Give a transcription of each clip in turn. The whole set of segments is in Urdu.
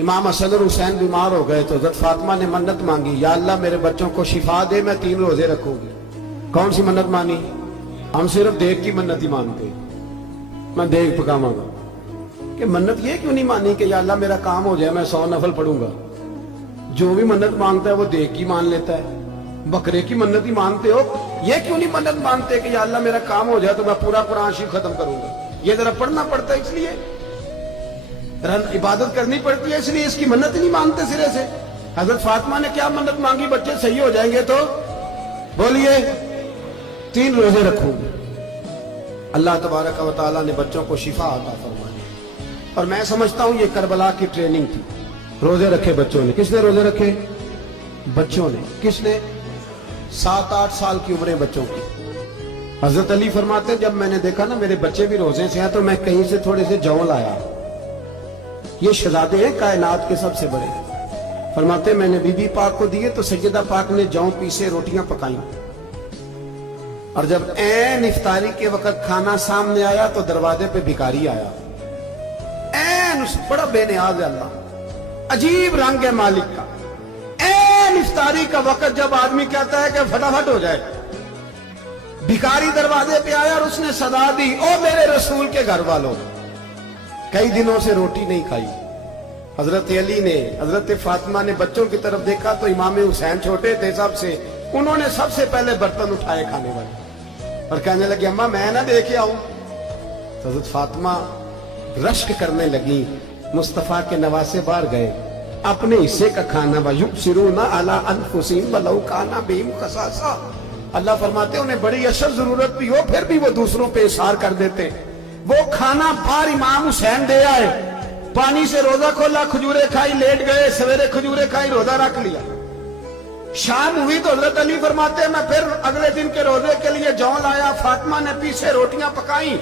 امام حسن اور حسین بیمار ہو گئے تو حضرت فاطمہ نے منت مانگی، یا اللہ میرے بچوں کو شفا دے، میں 3 روزے رکھوں گی۔ کون سی منت مانی؟ ہم صرف دیکھ کی منت ہی مانتے، میں دیکھ پکاواں گا۔ کہ منت یہ کیوں نہیں مانی کہ یا اللہ میرا کام ہو جائے، میں 100 نفل پڑھوں گا؟ جو بھی منت مانگتا ہے وہ دیکھ کی مان لیتا ہے۔ بکرے کی منت ہی مانتے ہو، یہ کیوں نہیں منت مانتے کہ یا اللہ میرا کام ہو جائے تو میں پورا قرآن شریف ختم کروں گا؟ یہ ذرا پڑھنا پڑتا ہے، اس لیے عبادت کرنی پڑتی ہے، اس لیے اس کی منت نہیں مانتے سرے سے۔ حضرت فاطمہ نے کیا منت مانگی؟ بچے صحیح ہو جائیں گے تو بولیے 3 روزے رکھوں گے۔ اللہ تبارک و تعالیٰ نے بچوں کو شفا عطا فرمائی، اور میں سمجھتا ہوں یہ کربلا کی ٹریننگ تھی۔ روزے رکھے بچوں نے۔ کس نے روزے رکھے؟ بچوں نے۔ کس نے؟ 7-8 سال کی عمریں بچوں کی۔ حضرت علی فرماتے ہیں جب میں نے دیکھا نا میرے بچے بھی روزے سے ہیں تو میں کہیں سے تھوڑے سے جوں لایا۔ یہ شہزادے ہیں کائنات کے سب سے بڑے۔ فرماتے ہیں میں نے بی بی پاک کو دیے تو سیدہ پاک نے جوں پیسے روٹیاں پکائیں، اور جب عین افطاری کے وقت کھانا سامنے آیا تو دروازے پہ بھکاری آیا۔ عین بڑا بے نیاز ہے اللہ، عجیب رنگ ہے مالک کا۔ عین افطاری کا وقت جب آدمی کہتا ہے کہ فٹافٹ ہو جائے، بھکاری دروازے پہ آیا اور اس نے صدا دی، او میرے رسول کے گھر والوں، کئی دنوں سے روٹی نہیں کھائی۔ حضرت علی نے، حضرت فاطمہ نے بچوں کی طرف دیکھا تو امام حسین چھوٹے تھے سب سے، انہوں نے سب سے پہلے برتن اٹھائے کھانے والے، اور کہنے لگے اماں میں نہ دیکھے آؤں؟ تو حضرت فاطمہ رشک کرنے لگی۔ مصطفیٰ کے نواسے باہر گئے، اپنے حصے کا کھانا وَيُبْصِرُونَ عَلَىٰ أَنفُسِهِمْ وَلَوْ كَانَ بِهِمْ خَصَاصَةٌ۔ اللہ فرماتے ہیں انہیں بڑی اشد ضرورت بھی ہو پھر بھی وہ دوسروں پہ اثار کر دیتے۔ وہ کھانا باہر امام حسین دے آئے، پانی سے روزہ کھولا، کھجورے کھائی، لیٹ گئے، سویرے کھجورے کھائی، روزہ رکھ لیا۔ شام ہوئی تو حضرت علی فرماتے ہیں میں پھر اگلے دن کے روزے کے لیے جوں لایا، فاطمہ نے پیچھے روٹیاں پکائیں۔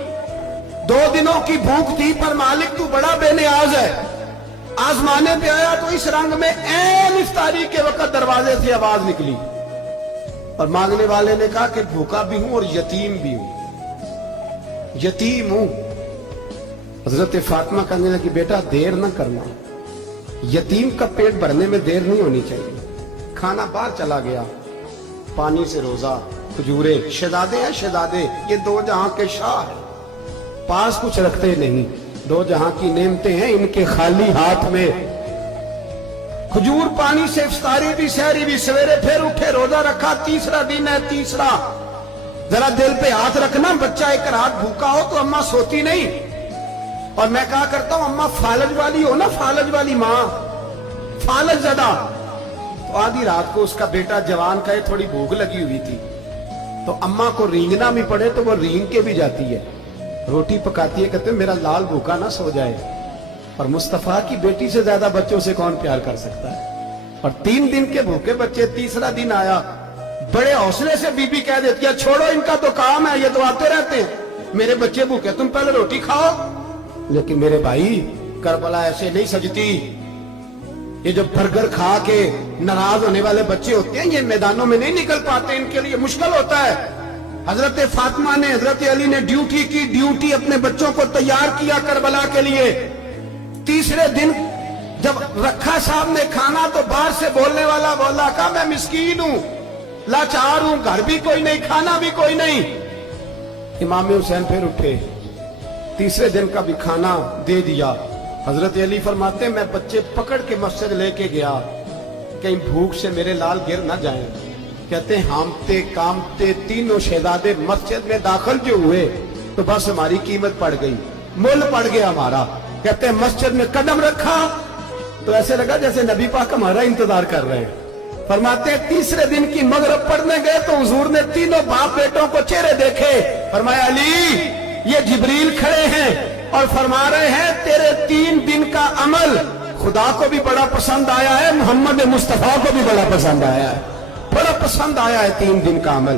2 دنوں کی بھوک تھی پر مالک تو بڑا بے نیاز ہے، آزمانے پہ آیا تو اس رنگ میں عین افطاری کے وقت دروازے سے آواز نکلی، اور مانگنے والے نے کہا کہ بھوکا بھی ہوں اور یتیم بھی ہوں، یتیم ہوں۔ حضرت فاطمہ کہنے لگی بیٹا دیر نہ کرنا، یتیم کا پیٹ بھرنے میں دیر نہیں ہونی چاہیے۔ کھانا باہر چلا گیا، پانی سے روزہ، کھجورے۔ شہزادے ہیں شہزادے، یہ 2 جہاں کے شاہ ہیں، پاس کچھ رکھتے نہیں، 2 جہاں کی نعمتیں ہیں ان کے خالی ہاتھ میں۔ کھجور پانی سے افطاری بھی، سحری بھی، سویرے پھر اٹھے، روزہ رکھا، تیسرا دن ہے، تیسرا۔ ذرا دل پہ ہاتھ رکھنا، بچہ ایک رات بھوکا ہو تو اماں سوتی نہیں، اور میں کہا کرتا ہوں اماں فالج والی ہو نا، فالج والی ماں، فالج زدہ، تو آدھی رات کو اس کا بیٹا جوان کہے تھوڑی بھوک لگی ہوئی تھی تو اماں کو رینگنا بھی پڑے تو وہ رینگ کے بھی جاتی ہے، روٹی پکاتی ہے، کہتے ہیں میرا لال بھوکا نہ سو جائے۔ اور مصطفیٰ کی بیٹی سے زیادہ بچوں سے کون پیار کر سکتا ہے؟ اور 3 دن کے بھوکے بچے، تیسرا دن آیا، بڑے حوصلے سے بی بی کہہ دیتی ہے چھوڑو ان کا تو کام ہے، یہ تو آتے رہتے ہیں، میرے بچے بھوکے، تم پہلے روٹی کھاؤ۔ لیکن میرے بھائی کربلا ایسے نہیں سجتی۔ یہ جو برگر کھا کے ناراض ہونے والے بچے ہوتے ہیں یہ میدانوں میں نہیں نکل پاتے، ان کے لیے مشکل ہوتا ہے۔ حضرت فاطمہ نے، حضرت علی نے ڈیوٹی کی، ڈیوٹی اپنے بچوں کو تیار کیا کربلا کے لیے۔ تیسرے دن جب رکھا صاحب نے کھانا تو باہر سے بولنے والا بولا کہا میں مسکین ہوں، لاچار ہوں، گھر بھی کوئی نہیں، کھانا بھی کوئی نہیں۔ امام حسین پھر اٹھے، تیسرے دن کا بھی کھانا دے دیا۔ حضرت علی فرماتے ہیں میں بچے پکڑ کے مسجد لے کے گیا، کہیں بھوک سے میرے لال گر نہ جائیں۔ کہتے ہیں ہامتے کامتے تینوں شہزادے مسجد میں داخل جو ہوئے تو بس ہماری قیمت پڑ گئی، مول پڑ گیا ہمارا۔ کہتے ہیں مسجد میں قدم رکھا تو ایسے لگا جیسے نبی پاک ہمارا انتظار کر رہے ہیں۔ فرماتے ہیں تیسرے دن کی مغرب پڑھنے گئے تو حضور نے تینوں باپ بیٹوں کو چہرے دیکھے، فرمایا علی یہ جبریل کھڑے ہیں اور فرما رہے ہیں تیرے 3 دن کا عمل خدا کو بھی بڑا پسند آیا ہے، محمد مصطفیٰ کو بھی بڑا پسند آیا ہے، بڑا پسند آیا ہے 3 دن کا عمل۔